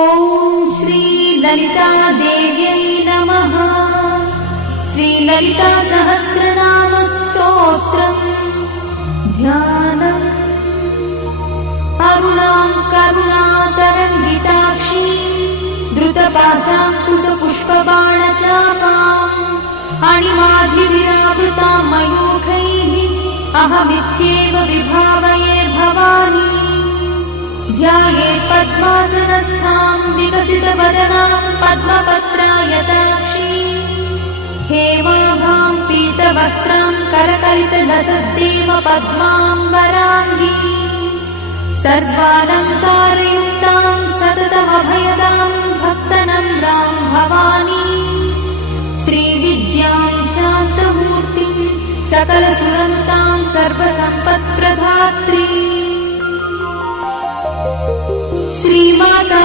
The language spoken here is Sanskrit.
ॐ श्री ललिता देव्यै नमः। श्री ललिता सहस्रनाम स्तोत्रम् ध्यानम्। अरुणां करुणातरङ्गिताक्षी द्रुतपाशाङ्कुशपुष्पबाणचापाम् अणिमाधिविरावृतां मयूखैः अहमित्येव विभावये भवानी। ध्यायेत् पद्मासनस्थां विकसितवदनां पद्मपत्रायताक्षी हेमाभां पीतवस्त्रां करकलितलसद्देव पद्माम्बराङ्गी सर्वालङ्कारयुक्तां सततमभयदां भक्तनम्रां भवानी। श्रीविद्यां शान्तमूर्तिं सकलसुरन्तां सर्वसम्पत्प्रदात्री श्रीमाता